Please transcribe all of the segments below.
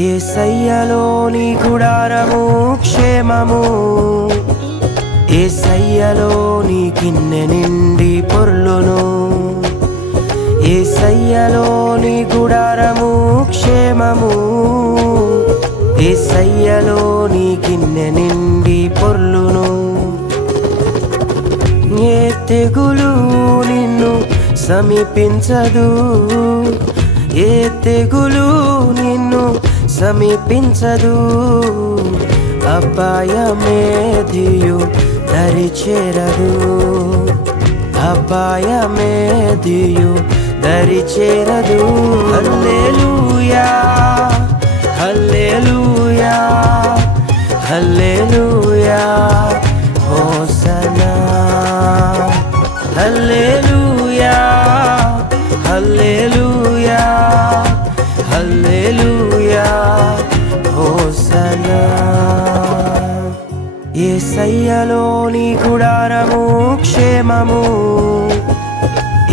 యేసయ్యలోని గుడారము క్షేమము, యేసయ్యలోని గిన్నె నిండి పొర్లును. యేసయ్యలోని గుడారము క్షేమము, యేసయ్యలోని గిన్నె నిండి పొర్లును. ఏ తెగులు నిన్ను సమీపించదు, ఏ తెగులు నిన్ను సమీపించదు. అపాయమేదియు దరిచేరదు, అపాయమేదియు దరిచేరదు. హల్లెలూయా హల్లెలూయా హల్లెలూయా హోసనా. హల్లెలూయా హల్లెలూయా హల్లెలూయా హోసనా. యేసయ్యలోని గుడారము క్షేమము,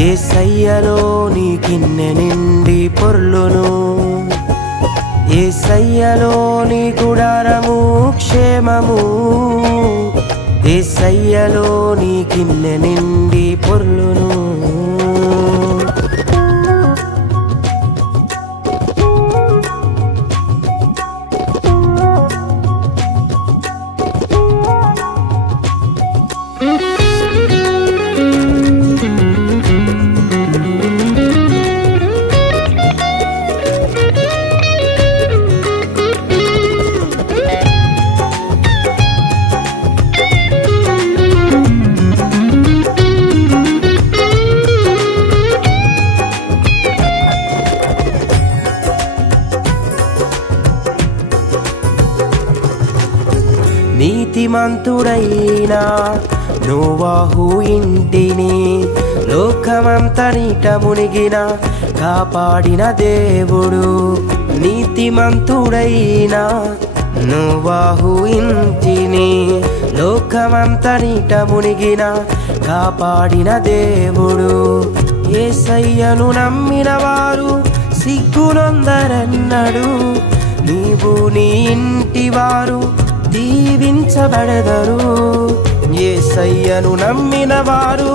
యేసయ్యలోని గిన్నె నిండి పొర్లును. యేసయ్యలోని గుడారము క్షేమము, యేసయ్యలోని గిన్నె నిండి పొర్లును. నీతిమంతుడైన నోవాహు ఇంటిని లోకమంతనిట మునిగిన కాపాడిన దేవుడు. నీతిమంతుడైన నోవాహు ఇంటిని లోకమంతనిట మునిగిన కాపాడిన దేవుడు. యేసయ్యను నమ్మిన వారు సిగ్గునొందరన్నడు, నీవు నీ ఇంటి వారు దీవించబడెదరు. యేసయ్యను నమ్మిన వారు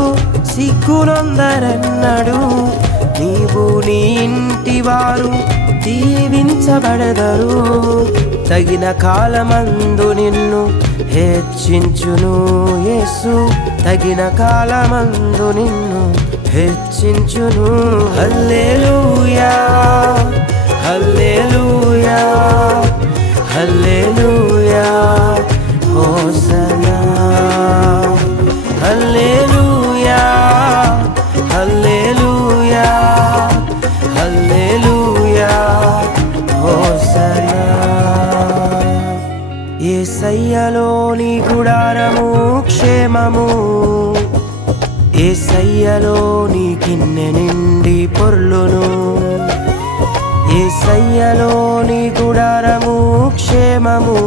సిగ్గునొందరన్నడు, నీవు నీ ఇంటి వారు దీవించబడెదరు. తగిన కాలమందు నిన్ను హెచ్చించును యేసు, తగిన కాలమందు నిన్ను హెచ్చించును. హల్లెలూయా హల్లెలూయా హల్లెలూయా హోసనా. హల్లెలూయా హల్లెలూయా హల్లెలూయా హోసనా. యేసయ్యలోని గుడారము క్షేమము, యేసయ్యలోని గిన్నె నిండి పొర్లును. యేసయ్యలోని గుడారము క్షేమము,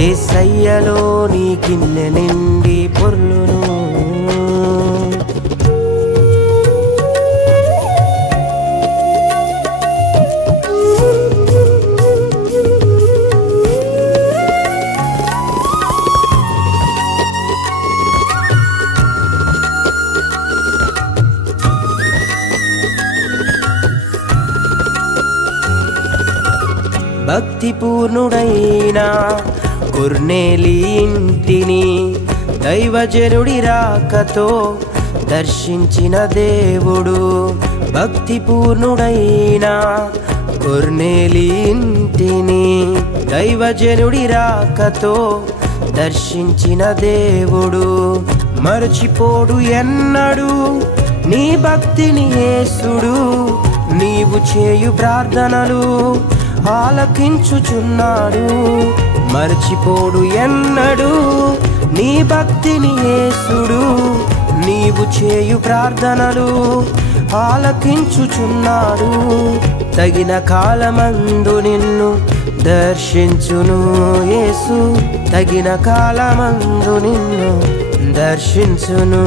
యేసయ్యలోని గిన్నె నిండి పొర్లును. భక్తిపూర్ణుడైన కొర్నేలి ఇంటిని దైవజనుడి రాకతో దర్శించిన దేవుడు. భక్తిపూర్ణుడైన కొర్నేలి ఇంటిని దైవజనుడి రాకతో దర్శించిన దేవుడు. మరచిపోడు ఎన్నడు నీ భక్తిని యేసుడు, నీవు చేయు ప్రార్థనలు ఆలకించుచున్నాడు. మరచిపోడు ఎన్నడు నీ భక్తిని యేసుడు, నీవు చేయు ప్రార్థనలు ఆలకించుచున్నాడు. తగిన కాలమందు నిన్ను దర్శించును యేసు, తగిన కాలమందు నిన్ను దర్శించును.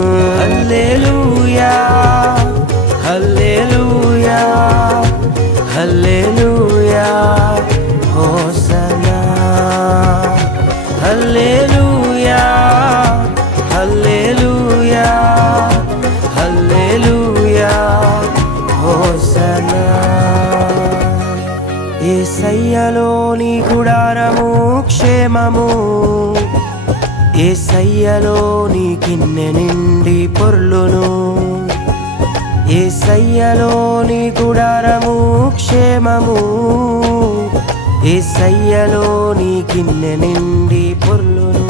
యేసయ్యలోని గుడారము క్షేమము, యేసయ్యలోని గిన్నె నిండి పొర్లును. యేసయ్యలోని గుడారము క్షేమము, యేసయ్యలోని గిన్నె నిండి పొర్లును.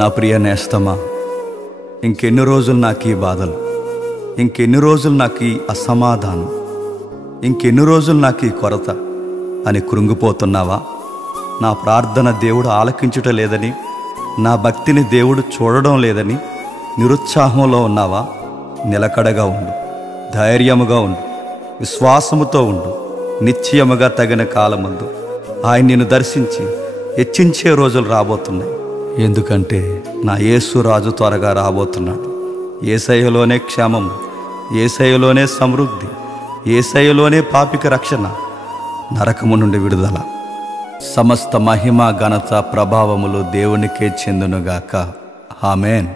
నా ప్రియ నేస్తమా, ఇంకెన్ని రోజులు నాకు ఈ బాధలు, ఇంకెన్ని రోజులు నాకు ఈ అసమాధానం, ఇంకెన్ని రోజులు నాకు ఈ కొరత అని కృంగిపోతున్నావా? నా ప్రార్థన దేవుడు ఆలకించుట లేదని, నా భక్తిని దేవుడు చూడడం లేదని నిరుత్సాహంలో ఉన్నావా? నిలకడగా ఉండు, ధైర్యముగా ఉండు, విశ్వాసముతో ఉండు. నిశ్చయముగా తగిన కాలమందు ఆయన నిన్ను దర్శించి హెచ్చించే రోజులు రాబోతున్నాయి. ఎందుకంటే నా యేసు రాజు త్వరగా రాబోతున్నాడు. యేసయ్యలోనే క్షేమం, యేసయ్యలోనే సమృద్ధి, యేసయ్యలోనే పాపిక రక్షణ, నరకము నుండి విడుదల. సమస్త మహిమ ఘనత ప్రభావములు దేవునికే చెందునుగాక. ఆమేన్.